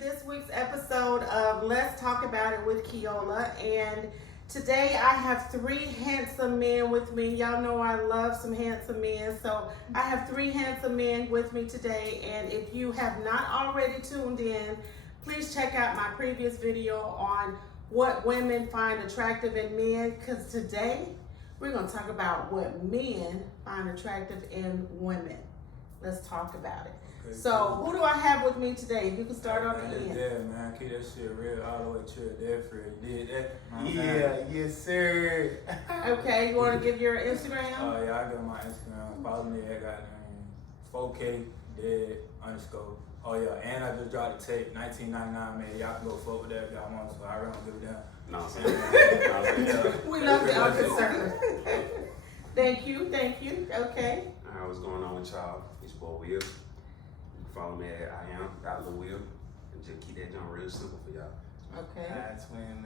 this week's episode of Let's Talk About It with Keola. And today I have three handsome men with me. Y'all know I love some handsome men. So I have three handsome men with me today. And if you have not already tuned in, please check out my previous video on what women find attractive in men. Because today we're going to talk about what men find attractive in women. Let's talk about it. Okay, So, who do I have with me today? You can start on the end. Yeah, man, keep that shit real all the way to the dead for it. Did that? Yeah, yes, sir. Okay, you want to give your Instagram? Oh, yeah, I got my Instagram. Follow me at goddamn 4K dead underscore. Oh, yeah, and I just dropped the tape, 1999, man. Y'all can go fuck with that if y'all want, so I really don't give a damn. No, I'm saying. We love the officer. Thank you. Okay. All right, what's going on with y'all? It's your boy Will. You can follow me at Will, and just keep that jump real simple for y'all. Okay. That's when.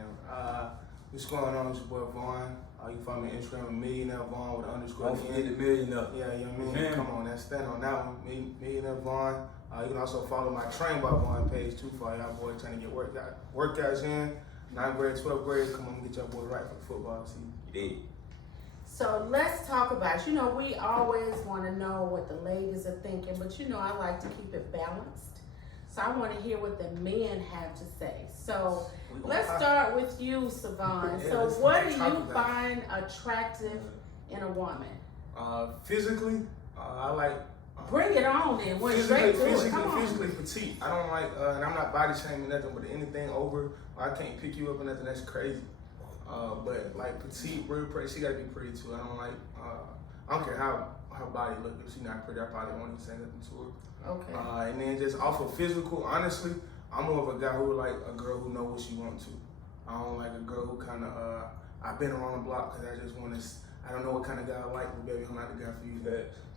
What's going on? It's your boy Vaughn. You can follow me on Instagram, Millionaire Vaughn with an underscore. Don't forget the million up. Yeah, you know what I mean? Come on, that's stand on that one. Millionaire Vaughn. You can also follow my Train by Vaughn page too for y'all boys trying to get workouts in. 9th grade, 12th grade. Come on, get your boy right for the football season. You did. So let's talk about it. You know, we always want to know what the ladies are thinking, but you know, I like to keep it balanced. So I want to hear what the men have to say. So let's start with you, Savon. Yeah, So let's what do talk you about find attractive in a woman? Physically, I like. Bring it on then. Went straight to it. Come on. Physically petite. I don't like, and I'm not body shaming nothing, but anything over, I can't pick you up or nothing. That's crazy. But like petite, real pretty. She gotta be pretty too. I don't like. I don't care how her body look. If she's not pretty, I probably won't even say nothing to her. Okay. And then just off of physical, honestly, I'm more of a guy who like a girl who knows what she wants to. I don't like a girl who kind of. I've been around the block because I just want to. I don't know what kind of guy I like, but baby, I'm not the guy for you.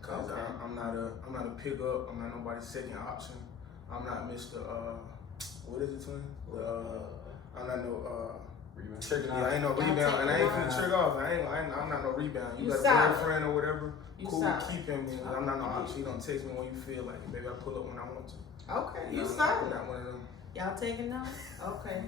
Cause Okay. I'm not a pickup. I'm not nobody's second option. I'm not Mr. What is it, twin? I'm not no Checking I out. ain't no Y'all rebound, take and I ain't one. finna trick off. I'm not no rebound. You You got a solid. boyfriend or whatever? You Cool, solid. keep him. And I'm not no option. You don't text me when you feel like it, baby. I pull up when I want to. Okay. You I'm solid. not one of them. Y'all taking notes? Okay.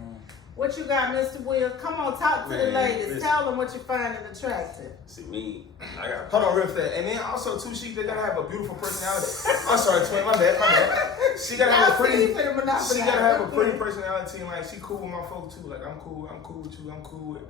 What you got, Mr. Will? Come on, talk to the Man, ladies. listen. Tell them what you finding attractive. See me, I got. Hold on, real fast. And then also too, they gotta have a beautiful personality. I'm sorry, twin. My bad. She gotta have a pretty. Y'all see for the monopoly. She gotta have a pretty personality, and like she cool with my folk too. Like I'm cool with you. I'm cool with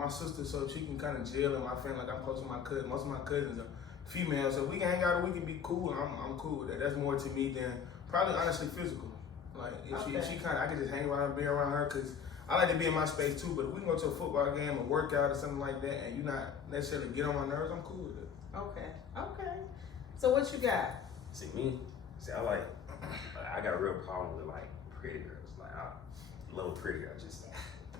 my sister, so she can kind of gel in my family. Like I'm close to my cousin. Most of my cousins are female, so we can hang out. We can be cool. I'm cool with that. That's more to me than probably honestly physical. Like if she kind of, I can just hang around her, be around her, cause I like to be in my space too. But if we can go to a football game, a workout, or something like that, and you not necessarily get on my nerves, I'm cool with it. Okay. So what you got? See me, I got a real problem with like pretty girls. Like I love pretty girls. Just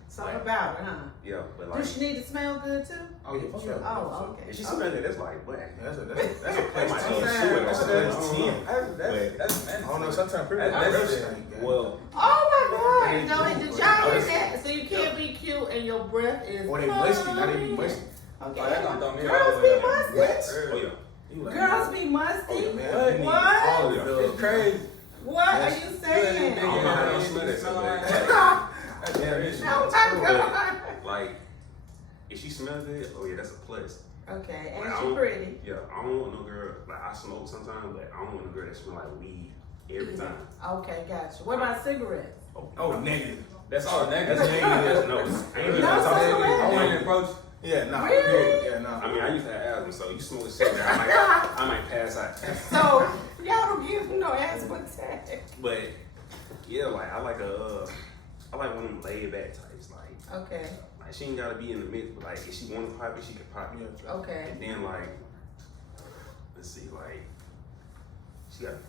Something like, about it, huh? yeah, but like Do she need to smell good too? Oh yeah, for sure. Oh, okay. if she smells good, that's like what? That's a place That's 10. my That's a place 10. That's I don't know, sometimes pretty That's girls shit. stink, gang. Well, Oh my God! They Did do, y'all but- hear that? So you can't be cute and your breath is. Or they musty, not even musty. Okay. Oh, that gonna throw me Girls off. be musty. oh yeah. You like, Girls be musty. oh, man, What? you need What? all of Yeah. the It's crazy. What are Yes. you saying? I don't know how to smell that so bad. That's crazy. Oh my God. Like, if she smells good, oh yeah, that's a plus. Okay, Like, and I she don't- pretty. Yeah, I don't want no girl, like I smoke sometimes, but I don't want a girl that smell like weed every time. Okay, gotcha. What about cigarettes? Oh, negative. That's all negative. That's negative. No, I ain't even No, talking so about I what? want to approach. Yeah, nah. Really? Yeah, nah. I mean, I used to have asthma, so you smoke a cigarette, I might pass out. So y'all don't give them no asthma attack. But yeah, like I like one of them laid back types. Okay. Like she ain't gotta be in the mix, but like if she want to pop it, she can pop it. Yeah. Okay. And then like, let's see, like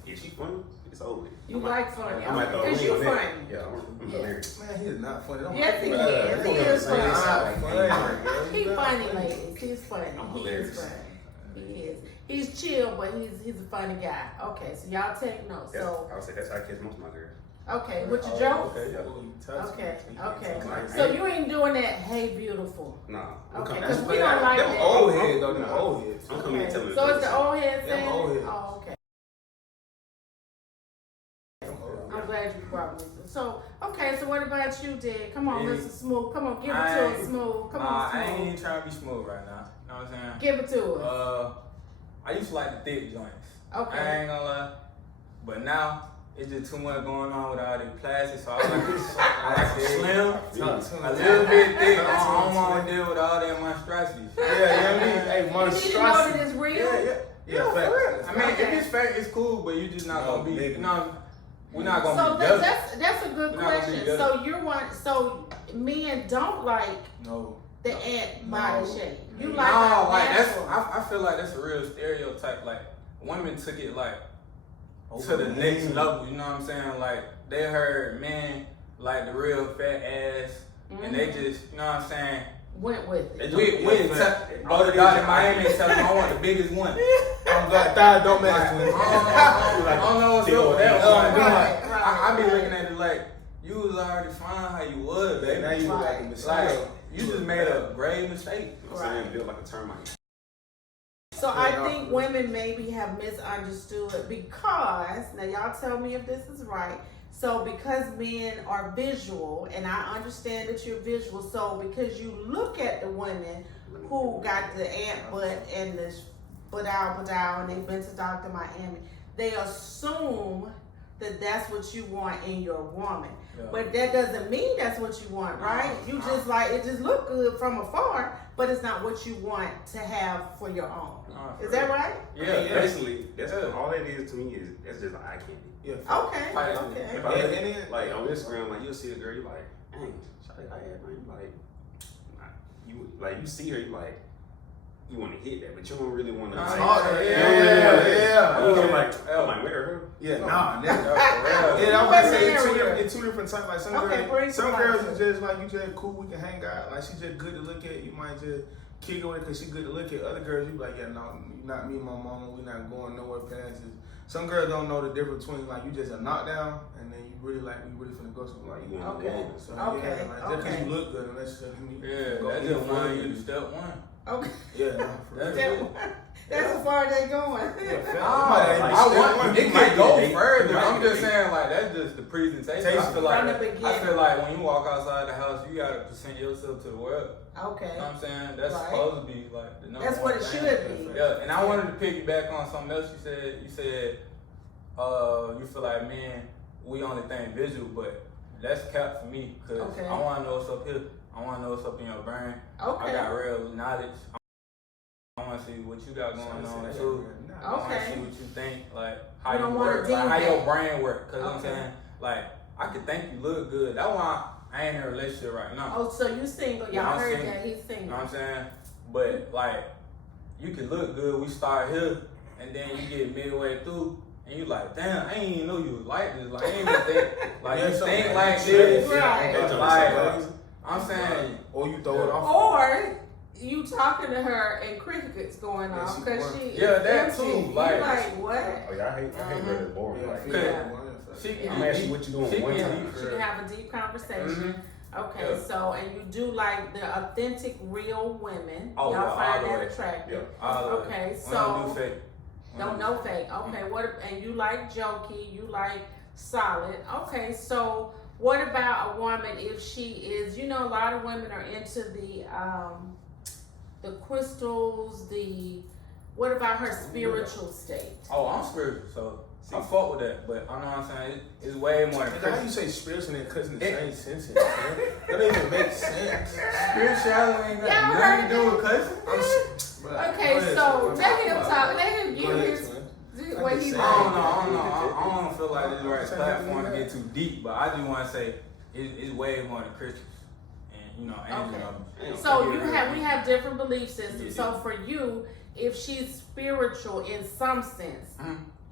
if she funny, it's over. You like funny. I might throw a Because ring you on that. funny. Yeah, I'm Yeah. hilarious. Man, he is not funny. Don't Yes, he lie. is. He is funny. Not funny. He's funny, ladies. He's funny. I'm He is hilarious. funny. He is. He's chill, but he's a funny guy. Okay, so y'all take notes. So I would say that's how I catch most of my girls. okay, with your Oh, joke. Okay, oh, you touch Okay, me. okay. Like, So you ain't doing that. Hey, beautiful. Nah, Okay, coming- 'cause we don't like Them that. old heads, though. Them old heads. I'm coming in Okay. telling the So truth. it's the old head Them saying. old heads. Oh, okay. Them old heads. I'm glad you brought me So, okay, so what about you, Dad? Come on, Me? Mr. Smooth. Come on, give it I to ain't- us, Smooth. Come Nah, on, I ain't Smooth. even trying to be smooth right now. You know what I'm saying? Give it to us. I used to like the thick joints. Okay. I ain't gonna lie. But now, it's just too much going on with all the plastic, so I like it slim, a little bit thick. I don't want to deal with all that monstrosities. Yeah, hey, You need to know monstrosity. that it's real. Yeah, for real. I mean, if it's fake, it's cool, but you just not gonna be, maybe. you know, we're not gonna So be together. that's a good We're not gonna be question. together. So you're one. So men don't like No. the ant body No. shape. You No, like No, a like that's. natural. I feel like that's a real stereotype. Like women took it like to the next level. You know what I'm saying? Like they heard men like the real fat ass, and they just, you know what I'm saying. Went with it. We go to Dr. Miami and tell them I want the biggest one. I'm glad thighs don't matter to me. I don't know what's up with that one. Right, right. I be looking at it like you was already fine how you was, baby. Now you look like a Right. messiah. Like you just made a grave mistake. You know what I'm saying? Built like a termite. So I think women maybe have misunderstood because, now y'all tell me if this is right. So because men are visual, and I understand that you're visual, so because you look at the women who got the ant butt and the butt and they've been to Dr. Miami, they assume that that's what you want in your woman. Yeah. But that doesn't mean that's what you want, right? You just like, it just look good from afar, but it's not what you want to have for your own. Is that right? Yeah, Basically, that's all that is to me is that's just eye candy. Yeah. Okay, Right. okay. If I look, like on Instagram, like you'll see a girl, you like, dang, shawty, I had man, you see her, you like, you want to hit that, but you don't really want to. Nah, yeah. I'm like, where her? Yeah, nah, nigga. Yeah, Yeah, I'm about to say Scenario. it's two different types. Like some Okay, bring girls, some some girls light. is just like you just cool, we can hang out. Like she just good to look at. You might just kick her with because she good to look at. Other girls, you be like, yeah, no, you not me and my mama. We not going nowhere past this. Some girls don't know the difference between like you just a knockdown and then you really like we really finna go somewhere. Like you want to Okay. go. So Okay, yeah, like, just because okay. you look good, unless you Yeah, go that's any just further. one. You step one. Okay. Yeah, nah, for That's real. it. That's as far as they going. Yeah, fam. Nah, You might I have even want step it one. can go date. further. You might I'm get just date. saying, like that's just the presentation. I feel like From the beginning. I feel like when you walk outside the house, you gotta present yourself to the world. Okay. You know what I'm saying? That's Right. supposed to be like the number That's what one it thing. should be. Yeah, and I wanted to piggyback on something else you said. You said you feel like men, we only think visual, but that's cap for me because Okay. I want to know what's up here. I want to know what's up in your brain. Okay. I got real knowledge. I want to see what you got going on too. I want to Okay. see what you think, like how You you don't wanna work, like how deviate. your brain work. Cause I'm Okay. saying, like I could think you look good. That's why I ain't in a relationship right now. Oh, so you single? Yeah, Y'all I'm heard single. that he's You single. know what I'm saying? But like, you can look good. We start here, and then you get midway through, and you like, damn, I ain't even know you was like this. Like, I ain't even think like Yeah, you something think like like that. this. Right. Like, I'm saying, Or you throw it off. Or you talking to her and crickets going Yeah, off she because bored. she Yeah, that empty. too, You like- like what? Oh yeah, I hate her that's boring. Like, Yeah. she Yeah. can I'm asking what you doing she one can time. deep She can have a deep conversation. Okay, Yeah. so and you do like the authentic, real women. Oh, Y'all yeah, all find the that way. attractive. We Okay, don't so do fake. We don't do know fake. Okay, what? And you like jokey, you like solid. Okay, so what about a woman if she is? You know, a lot of women are into the crystals. What about her spiritual state? Oh, I'm spiritual, so I fuck with that. But I know what I'm saying. It's way more than Nigga, how you Christian. say spiritual and cussing the same sentence, man? That don't even make sense. Spirituality ain't Y'all got heard nothing to do with cussing. Okay, so let him talk. Let him give his what he I like. don't feel like this is the right platform to get too deep, but I just want to say it's way more than Christians, and you know, angels. Okay. So we have different belief systems. So for you, if she's spiritual in some sense,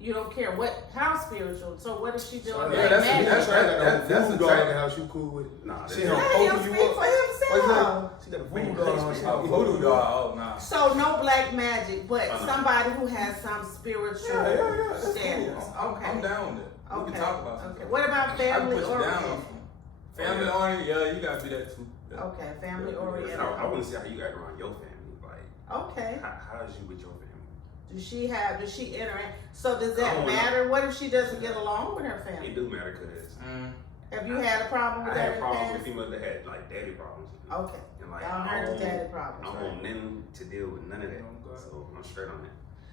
you don't care how spiritual. So what if she doing Yeah, like that's magic? that's a a dog track. in the house you cool with. Nah, She that's don't Let him open speak you up. for What's himself. that? She got a voodoo dog on. She A voodoo doll, oh nah. So no black magic, but Uh-huh. somebody who has some spiritual Yeah, that's cool. standards. Okay. I'm down with it. We Okay. can talk about Okay. something. What about I can family put you down on oriented? something. Family oriented, yeah, you gotta be that too. Yeah. Okay, family oriented. I want to see how you act around your family. Like, Okay. how is you with your family? Does she interact? So does I that don't know. matter? What if she doesn't get along with her It family? do matter because Have you had a problem with I that had in the problems with past? females that had like daddy problems. Okay. And like Y'all I heard don't, the daddy problems, I don't right? want nothing to deal with none of that. Oh, God. So I'm straight on that.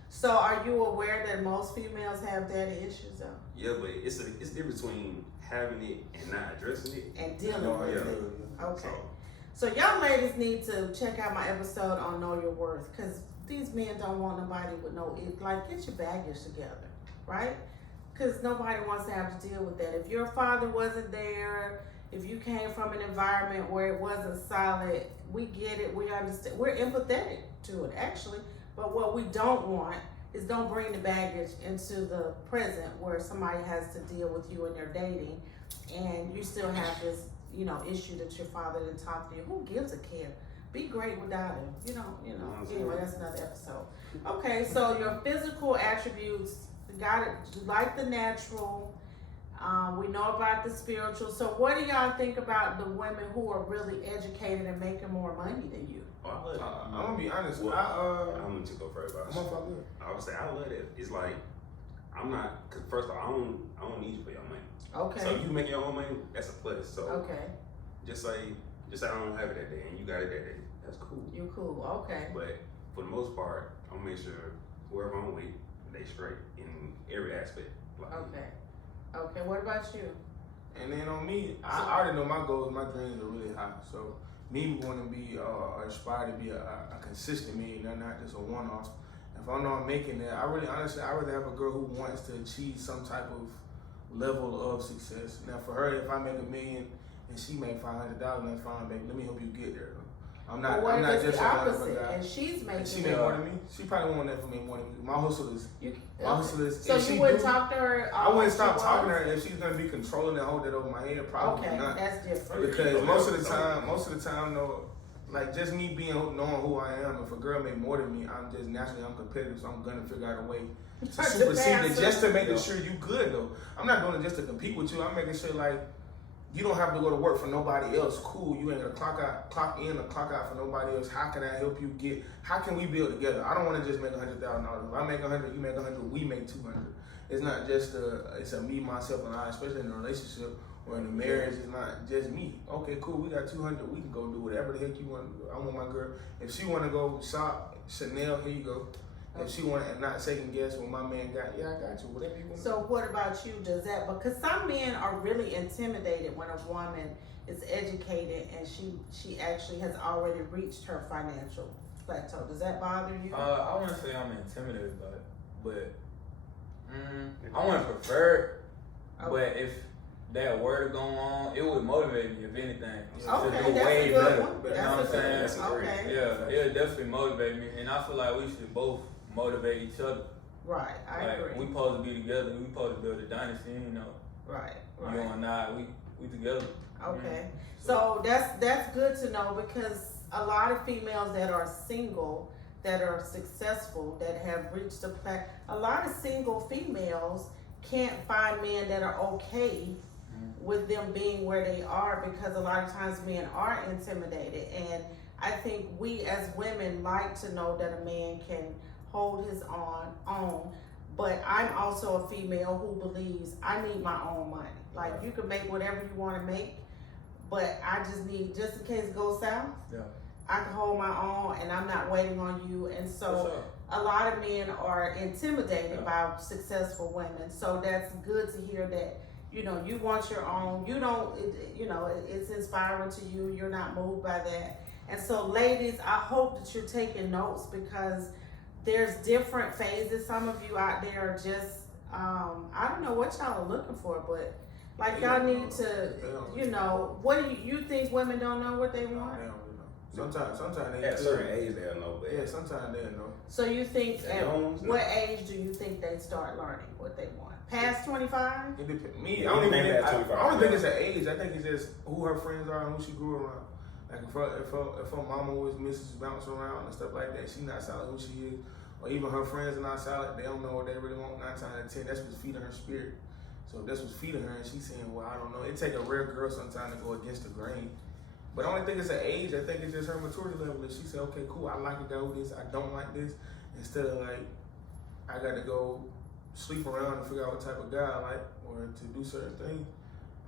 So are you aware that most females have daddy issues though? Yeah, but it's different between having it and not addressing it. And dealing No, with yeah. it? Okay. So, So young ladies need to check out my episode on Know Your Worth, because these men don't want nobody with like, get your baggage together, right? Because nobody wants to have to deal with that. If your father wasn't there, if you came from an environment where it wasn't solid, we get it, we understand, we're empathetic to it actually, but what we don't want is don't bring the baggage into the present where somebody has to deal with you and they're dating and you still have this, issue that your father didn't talk to you. Who gives a care? Be great without him. Anyway, that's another episode. Okay, so your physical attributes, got it, like the natural. We know about the spiritual. So what do y'all think about the women who are really educated and making more money than you? oh, I love I'm gonna be honest. Well, I'm going to go first. gonna fuck good. I would say I love that. It's like I'm not, cause first of all, I don't need you for your money. Okay. So you making your own money, that's a plus. So Okay. just say I don't have it that day and you got it that day. That's cool. You cool. Okay. But for the most part, I'm gonna make sure whoever I'm with, they straight in every aspect. Like, Okay. Okay. What about you? And then on me, I already know my goals, my dreams are really high. So me wanting to be aspire to be a consistent millionaire, not just a one-off. If I know I'm making that, I really honestly, I rather have a girl who wants to achieve some type of level of success. Now for her, if I make $1 million and she make $500, that's fine, baby. Let me help you get there. I'm not. But what I'm if not it's just the a one opposite guy. and she's making? And she make more than me. She probably want that for me more than me. My hustle is. My hustle is. So if you she wouldn't do- talk to her? I wouldn't stop she talking to was? her if she's gonna be controlling and hold that over my head. Probably Okay, not. that's different. Because most of the time, though, like just me knowing who I am. If a girl make more than me, I'm competitive, so I'm gonna figure out a way to supersede it just to make sure you good though. I'm not doing it just to compete with you. I'm making sure like you don't have to go to work for nobody else. Cool, you ain't gonna clock in or clock out for nobody else. How can I help you get? How can we build together? I don't want to just make $100,000. If I make 100, you make 100, we make 200. It's not just it's a me, myself, and I. Especially in a relationship or in a marriage, it's not just me. Okay, cool, we got 200. We can go do whatever the heck you want to do. I want my girl. If she want to go shop Chanel, here you go. If she want to not second guess what my man got, yeah, I got you. Whatever you want. So what about you? Does that, because some men are really intimidated when a woman is educated and she actually has already reached her financial plateau. Does that bother you? I wouldn't say I'm intimidated by it, but I wouldn't prefer it. Okay. But if that were to go on, it would motivate me, if anything, Okay, to do that's way a good better. one. You know That's what I'm a saying? good one. Okay. Yeah, it would definitely motivate me, and I feel like we should both motivate each other. Right, I Like agree. we supposed to be together. We supposed to build a dynasty. Right, You right. and I, we together. Okay. So that's good to know, because a lot of females that are single, that are successful, that have reached a lot of single females can't find men that are okay with them being where they are, because a lot of times men are intimidated. And I think we as women like to know that a man can hold his own. But I'm also a female who believes I need my own money. Like, you can make whatever you want to make, but I just need, just in case it goes south, Yeah. I can hold my own and I'm not waiting on you. And so For sure. a lot of men are intimidated Yeah. by successful women. So that's good to hear that, you want your own. You don't, it's inspiring to you. You're not moved by that. And so ladies, I hope that you're taking notes, because there's different phases. Some of you out there are just, I don't know what y'all are looking for, but like y'all need to, what do you think women don't know what they They want? don't really know. Sometimes they At a could. certain age, they'll know, but Yeah, sometimes they know. So you think They at don't. what age do you think they start learning what they want? Past 25? It depends. Me, Yeah, I don't even anything think. past I 25, don't think yeah. it's an age. I think it's just who her friends are and who she grew around. Like if her mama was Mrs. Bounce around and stuff like that, she not solid who she is. Or even her friends are not solid. They don't know what they really want. 9 times out of 10, that's what's feeding her spirit. So that's what's feeding her, and she's saying, "Well, I don't know." It take a rare girl sometimes to go against the grain. But I don't think it's an age. I think it's just her maturity level. If she said, "Okay, cool, I like a guy with this. I don't like this," instead of like, I got to go sleep around and figure out what type of guy I like or to do certain things.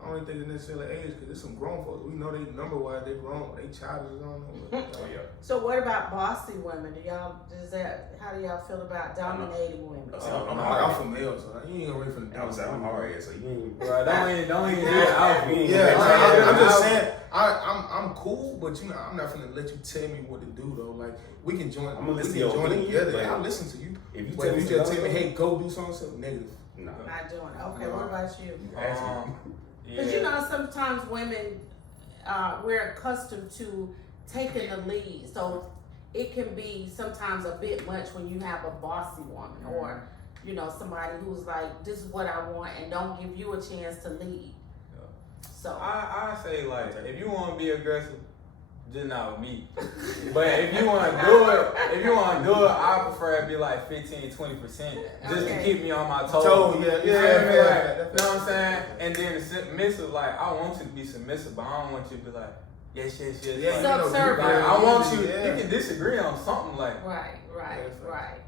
I don't even think it's necessarily age, because there's some grown folks. We know they number-wise, they grown, they childish, I don't know. Oh yeah. So what about bossy women? How do y'all feel about dominating women? I'm from male, so you ain't gonna ready for the I was I'm hard, so you ain't. Bro, don't even do it out. Yeah, I'm just saying, I'm cool, but you know, I'm not finna let you tell me what to do though. Like, we can join, I'm gonna listen to we can your join opinion, together. but I'll listen to you. If you But tell if me you to just do tell me, something, hey, go do something, negative. no. Not doing it. Okay, what about you? Yeah. Because you know, sometimes women, we're accustomed to taking the lead, so it can be sometimes a bit much when you have a bossy woman or, you know, somebody who's like, this is what I want, and don't give you a chance to lead. So I say, like, if you want to be aggressive, just not with me. But if you want to do it, I prefer it be like 15-20% just to keep me on my toes. Yeah. You know what I'm saying? And then the submissive, like, I want you to be submissive, but I don't want you to be like, yes. Yeah, Like, subservient. like, I want you. Yeah. You can disagree on something, like. right.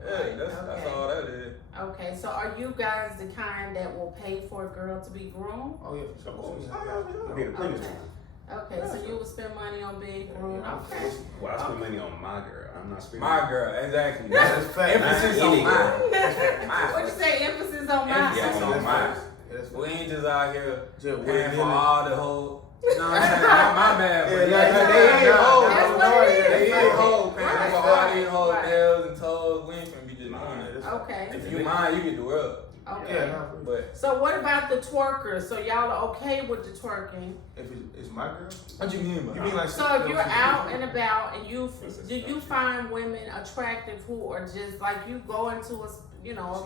Yeah, that's all that is. Okay, so are you guys the kind that will pay for a girl to be groomed? Oh yeah, for Of course. sure. I mean, plenty of time. Okay, so you will spend money on being groomed. Okay. Well, I spend money on my girl. I'm not spending. My girl, exactly. That's fact. Emphasis Not on any mine. What you say? Emphasis on mine. Emphasis Yeah, on that's mine. fact. That's We fact. ain't just out here Just paying for willy-nilly. all the whole. You know what I'm saying? My bad. Yeah, But that's they is whole. That's what it is. They is whole. Paying Right, for all right, these whole right. nails and toes. We ain't finna be just doing Yeah, it. that's fact. Okay. If you mind, you get the world. Okay. Yeah, nah, for real. But So what about the twerkers? So y'all are okay with the twerking? If it's my girl, what you mean by you mean like So if you're out and about and do you find women attractive who are just like you go into a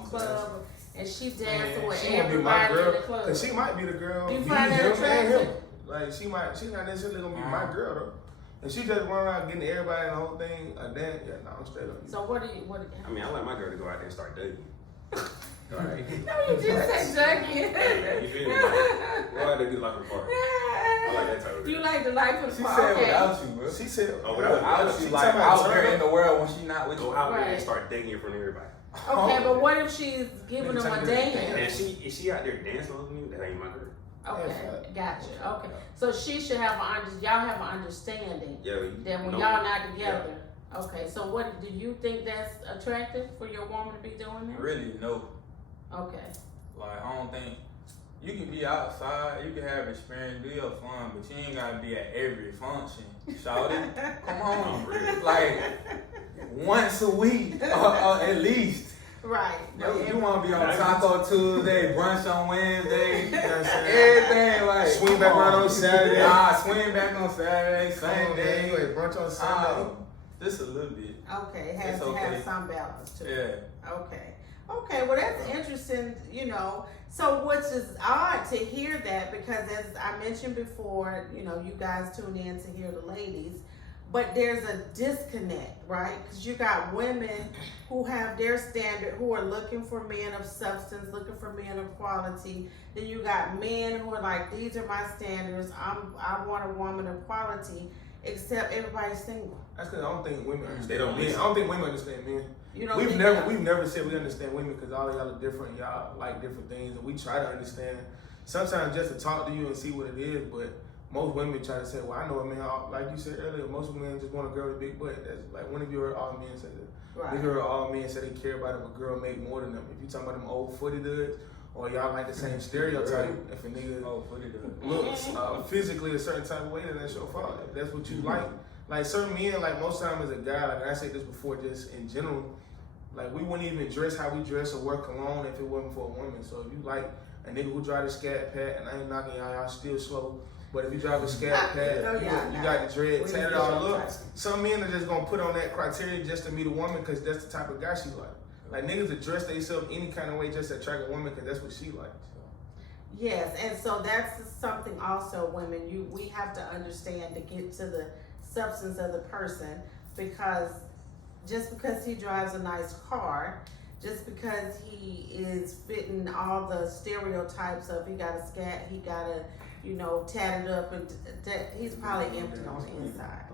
club and she dancing with she won't be my everybody in girl, the club? cause she might be the girl. You me, find that him, and attractive? him. Like she's not necessarily gonna be my girl though. And she just run around getting everybody and the whole thing a dance. Yeah, no, I'm straight up. So what do you? I mean, I like my girl to go out there and start dating. Alright. No, you just said junkie. You feel me? Like, go out there, do like a party. I like that type of girl. You like the life of she the said party. without you, bro. She said, Oh, without Without she you, like talking about out there turn in the world when she not with Go you. out there Right. and start dating in front of everybody. Okay, but what if she's giving them a Nigga, dance? Yeah. And if she out there dancing with me, that ain't my girl. Okay, gotcha. Okay, so she should have y'all have an understanding Yeah, you that when know y'all me. not together. Okay, so what do you think that's attractive for your woman to be doing that? Really, no. Okay. Like, I don't think you can be outside, you can have experience, do your fun, but you ain't gotta be at every function. Shout it. Come on. Like, once a week, at least. Right. You want to be on Taco Tuesday, brunch on Wednesday, You know what I'm saying? everything. Like, Swing back around on Saturday. Swing back on Saturday, Sunday. Anyway, brunch on Sunday. Just a little bit. Okay, it has It's to okay. have some balance to it. Yeah. Okay, well that's interesting, So which is odd to hear that because as I mentioned before, you guys tune in to hear the ladies, but there's a disconnect, right? Because you got women who have their standard, who are looking for men of substance, looking for men of quality. Then you got men who are like, these are my standards. I want a woman of quality, except everybody's single. That's because I don't think women understand. They don't men. listen. I don't think women understand men. We've never said we understand women because all of y'all are different. Y'all like different things, and we try to understand. Sometimes just to talk to you and see what it is, but most women try to say, "Well, I know a man." Like you said earlier, most women just want a girl with a big butt. That's like when have you heard all men say that? Right. If you heard all men say they care about if a girl make more than them. If you talking about them old footy dudes, or y'all like the same stereotype, if a nigga Oh, put it up. looks physically a certain type of way, then that's your fault. If that's what you like certain men, like most time as a guy, like I said this before, just in general, like we wouldn't even dress how we dress or wear cologne if it wasn't for a woman. So if you like a nigga who drive a Scat Pat, and I ain't knocking y'all still slow, but if you drive a Scat Pat, you got the dread tatted all up. Some men are just gonna put on that criteria just to meet a woman because that's the type of guy she like. Like niggas that dress themselves any kind of way just to attract a woman because that's what she likes. Yes, and so that's something also, women, we have to understand to get to the substance of the person, because just because he drives a nice car, just because he is fitting all the stereotypes of he got a scat, he got a, tatted up, and that he's probably empty on the inside.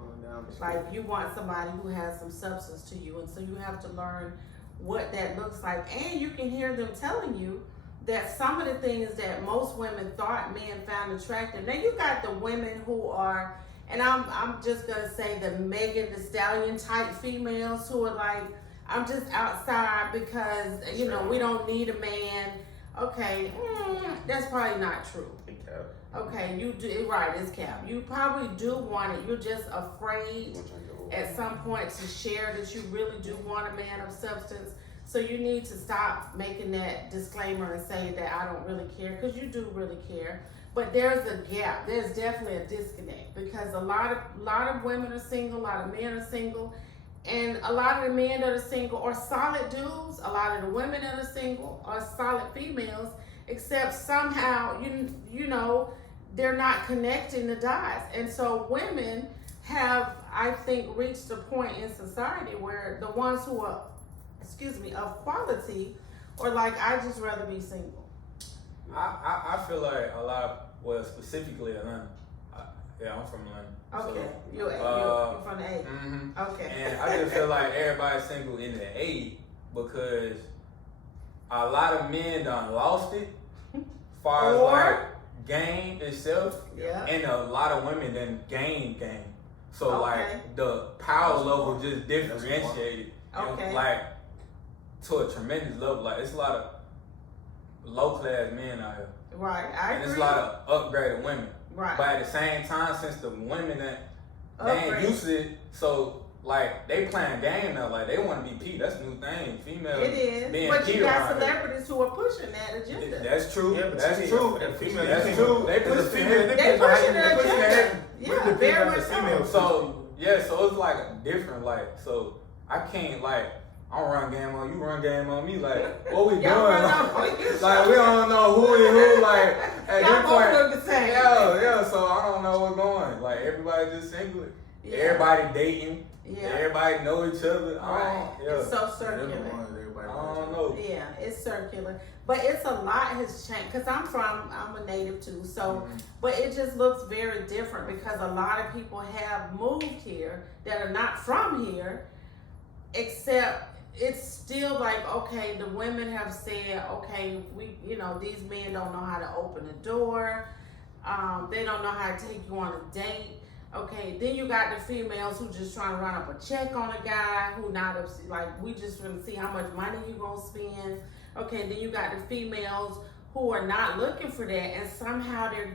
Like you want somebody who has some substance to you, and so you have to learn what that looks like, and you can hear them telling you that some of the things that most women thought men found attractive. Now you got the women who are, and I'm just gonna say the Megan Thee Stallion type females who are like, I'm just outside because you know we don't need a man. Okay, that's probably not true. Okay, you do right. It's cap. You probably do want it. You're just afraid at some point to share that you really do want a man of substance. So you need to stop making that disclaimer and say that I don't really care, because you do really care. But there's a gap. There's definitely a disconnect, because a lot of women are single, a lot of men are single, and a lot of the men that are single are solid dudes. A lot of the women that are single are solid females, except somehow you know they're not connecting the dots. And so women have, I think, reached a point in society where the ones who are, of quality, or like, I just rather be single. I feel like a lot, well, specifically Atlanta. Yeah, I'm from Atlanta. Okay, So, you're from the A. Mm-hmm. Okay. And I just feel like everybody's single in the A because a lot of men done lost it, as far as like game itself, Yeah. and a lot of women then gain game. So Okay. like the power level just differentiated, Okay. and like to a tremendous level. Like it's a lot of low class men out here, Right, I and agree. it's a lot of upgraded women. Right. But at the same time, since the women that they ain't Upgrade. used to it, so like they playing game now, like they want to be P. That's a new thing. Female It is, being but P you got around here. celebrities who are pushing that agenda. That's true. Yeah, but That's you true. can't- female, That's you true. can't- They as a push female, female. They depends on how pushing you- their they pushing agenda. their- Yeah, it depends very on much the female. So yeah, so it's like different. Like so, I can't like I don't run game on you, run game on me. Like what we doing? Y'all run off on each Like we don't know who is who. Like at Y'all this both point, look the same. yeah. So I don't know what's going. Like everybody just single. Yeah. Everybody dating. Yeah. Everybody know each other. Right. Yeah. It's so They're the circular. ones that everybody I wants. don't know. Yeah, it's circular, but it's a lot has changed. Cause I'm a native too, so but it just looks very different because a lot of people have moved here that are not from here, except it's still like, okay, the women have said, okay, these men don't know how to open the door, they don't know how to take you on a date. Okay, then you got the females who just trying to run up a check on a guy who not like, we just want to see how much money you gonna spend. Okay, then you got the females who are not looking for that, and somehow they're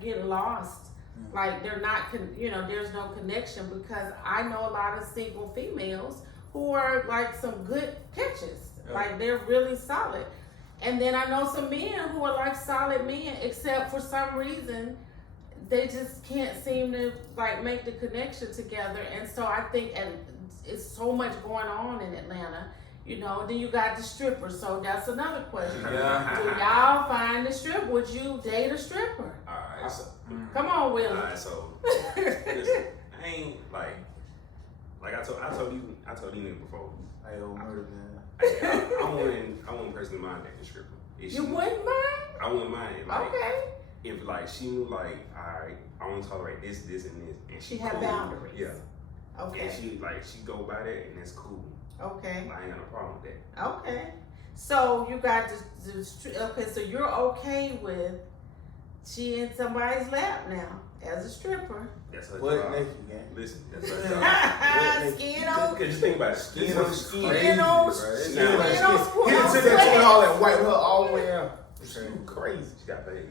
getting lost. Like they're not, there's no connection, because I know a lot of single females who are like some good catches. Yeah. Like they're really solid. And then I know some men who are like solid men, except for some reason they just can't seem to like make the connection together. And so I think, and it's so much going on in Atlanta, then you got the strippers. So that's another question. Yeah. Do y'all find a stripper? Would you date a stripper? Alright, so Come on, Willie. alright, so listen, I ain't like I told you niggas before. Hey, old murder, man. I wouldn't personally mind dating a stripper. If You she- wouldn't mind? I wouldn't mind it. Like Okay. if like she knew like, alright, I want to tolerate this, and this, and She had cool. Okay. And she go by that, and that's cool. Okay. I ain't got no problem with that. Okay. So you got okay, so you're okay with she in somebody's lap now as a stripper. That's her What job. naked, gang? Listen, that's her job. Skin on. Cause just think about it. Skin This on is skin. crazy, Skin on bro. skin. Now, Skin Skin on on skin. skin. He done took that 20 all that white her all the way down. She Crazy. She got paid.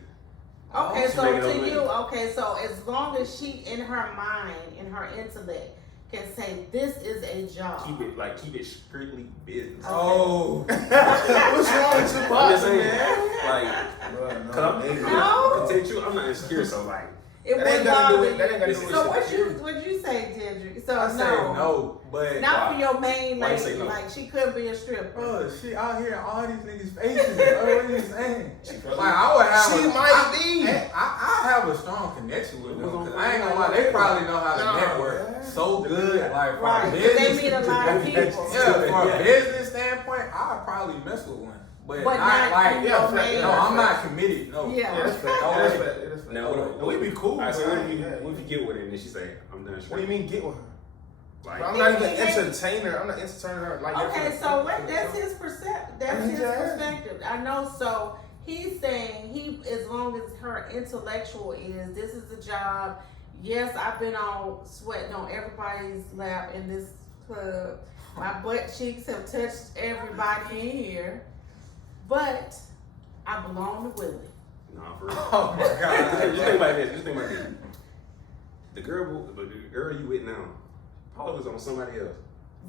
Okay, She so making no to money. you, okay, so as long as she in her mind, in her intellect, can say this is a job. Keep it strictly business. Oh. What's wrong with you, I'm boss, just saying, man? like, Bro, No. to tell you, I'm not insecure, so like, It That would ain't gotta do bother it. That ain't gotta do you. it. So what'd you say, Dendry? So I say no, but Not for your main Why you lady, say no? like she could be a stripper. bro, she out here in all these niggas' faces. Bro, what are you saying? Like I would have. She might be. I have a strong connection with them because I ain't gonna lie. They probably know how to Nah, network man. so good. Like from Right, a 'cause they business, meet a lot of people. yeah, from a business standpoint, I'd probably mess with one, but But not not like your main. no. I'm not committed. No. Yeah. Yeah, that's fair. No That's way. fair. That's fair. now what? We be cool. Alright, so but what I if ain't- you yeah. what if you get with her and then she say, I'm done. What do you mean get with her? Like, Bro, I'm not even He- entertainer. I'm not entertaining her. Like Okay, so that's his perspective. That's I mean, his yeah. perspective. I know. So he's saying as long as her intellectual is, this is the job. Yes, I've been on sweating on everybody's lap in this club. My butt cheeks have touched everybody in here, but I belong to Willie. Nah, for real. Oh my God. Just think about this. The girl you with now, probably was on somebody else.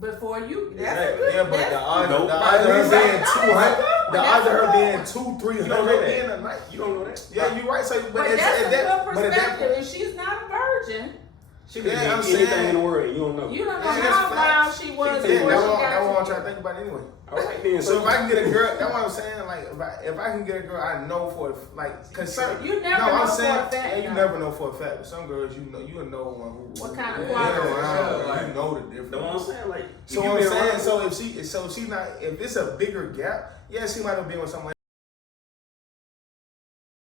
Before you, that's Exactly. a good. Yeah, but that's the odds Nope. of her being 200, the That's odds of her good. being 200-300 You don't know that. being a night. You don't know that. Yeah, you're right. So, But it's, that's a at that, good but at that perspective. point, If she's not a virgin, She could Yeah, be I'm anything saying- in the world and you don't know. you don't know Yeah, that's how wild facts. she was Yeah, before that's she what I'm got trying to to think about anyway. All right, then. So if I can get a girl, that's what I'm saying. Like if I can get a girl, I know for cause some. You never no, know I'm for saying, a fact, Yeah, you though. never know for a fact. But some girls, you'll know one who. What kind of you quality. know, Yeah, like, like- you know the difference. The one I'm saying, like, So you I'm been saying, around- so if she's not, if it's a bigger gap, yeah, she might have been with someone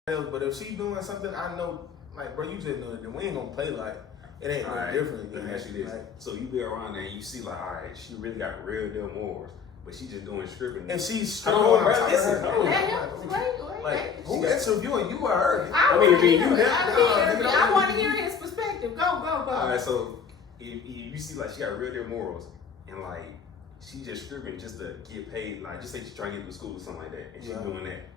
else. But if she doing something, I know, like, bro, you just know that we ain't gonna play like it ain't All no right, different. let me ask you this. Like, So you be around there and you see like, all right, she really got real deal morals, but she just doing stripping. if she's Hold stripping on, on bro, top of listen, her, hold on. Let him wait. Like, who interviewing you or her? I I mean, want to if hear you- it. nigga, I want to hear his perspective. Go. all right, so if you see like she got real deal morals and like she just stripping just to get paid, like just say she's trying to get to school or something like that, and she's Yeah. doing that.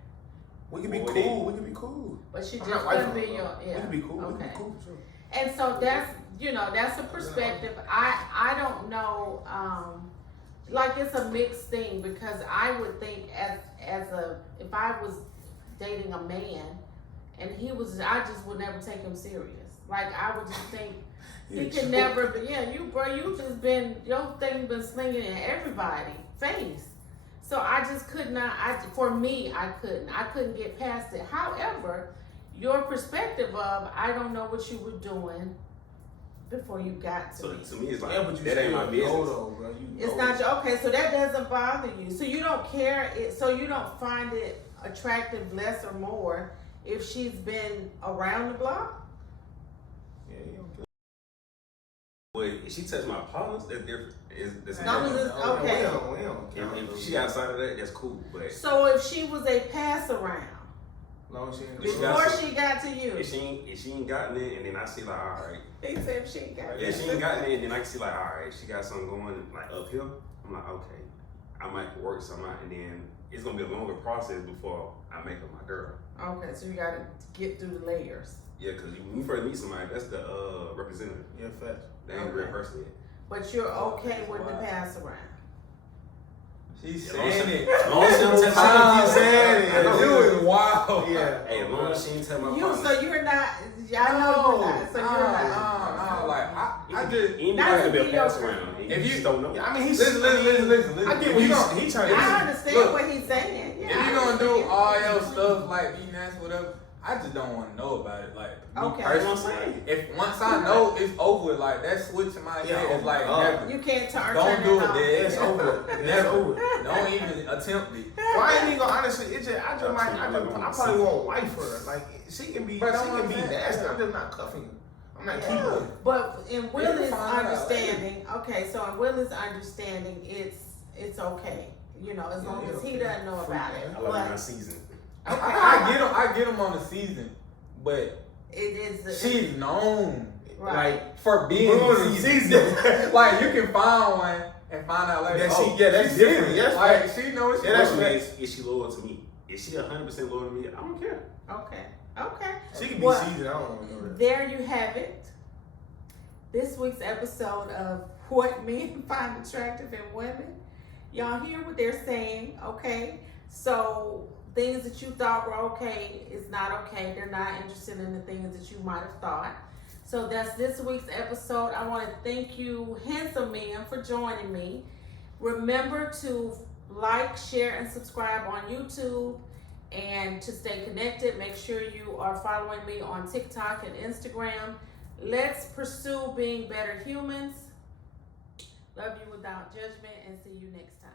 We can be Well, cool. We can be cool. But she I'm just not wife couldn't be her, your bro. We yeah. can be cool. We can Okay. be cool for sure. And so that's a perspective. I don't know. Like it's a mixed thing because I would think if I was dating a man and I just would never take him serious. Like I would just think he Yeah, can true. never be. Yeah, you just been your thing been slinging in everybody face. So I just could not. For me, I couldn't get past it. However, your perspective of I don't know what you were doing before you got to So me. to me, it's like Yeah, but you that ain't my still business. know though, bro. You It's know. not your okay. So that doesn't bother you. So you don't care. So you don't find it attractive less or more if she's been around the block. Yeah, you don't care. But if she touch my partners, that's different. That's Long as it's okay. We don't care. If she outside of that, that's cool. But So if she was a pass around Long as she ain't. If she before got- she got to you, if she ain't gotten it, and then I see like, all right, he said if she ain't got if she ain't gotten it, and then I can see like, all right, she got something going like uphill. I'm like, okay, I might work something out, and then it's gonna be a longer process before I make her my girl. Okay, so you got to get through the layers. Yeah, because when you first meet somebody, that's the representative. Yeah, facts. They ain't a real Okay. person yet. But you're okay with the pass around. She's Yeah, saying it. As long as she don't touch Wow. Keep saying it. I know. You is wild. Yeah. Hey, as long as she ain't tell my You partner. so you're not. I know you're not. So you're not. Like I just. Anybody That's can be a your pass friend. around. And If you you- just don't know. Yeah, I mean, he's. Listen. I get what If you he's trying to. I understand Look, what he's saying. Yeah, If I you're gonna do understand. all your stuff like be nice, whatever, I just don't want to know about it. Like me Okay. That's what I'm personally, saying. if once I know it's over, like that switch in my Yeah, head is like oh, never. You can't turn Don't do it it, off. Dad. It's over. It's Never. over. Don't even attempt it. Well, I ain't even gonna honestly. It's just I probably won't wife her. Like she can be, But she I'm can be saying, nasty. yeah. I'm just not cuffing her. I'm not Yeah. keeping her. But in Willie's find out understanding, okay, so in Willie's understanding, it's okay. You know, as long as he doesn't know about it. I love my But season. I get them on the season, but it is she's known right. for being Ruin the seasoned. Like you can find one and find out like, Yeah, oh, yeah, that's she's different. seasoned. That's like right. she knows she Yeah, that's knows. right. Is she loyal to me? Is she 100% loyal to me? I don't care. Okay. She can be Well, seasoned. I don't want to know that. There you have it. This week's episode of What Men Find Attractive in Women. Y'all hear what they're saying, okay? So things that you thought were okay is not okay. They're not interested in the things that you might have thought. So that's this week's episode. I want to thank you, handsome men, for joining me. Remember to like, share, and subscribe on YouTube. And to stay connected, make sure you are following me on TikTok and Instagram. Let's pursue being better humans. Love you without judgment and see you next time.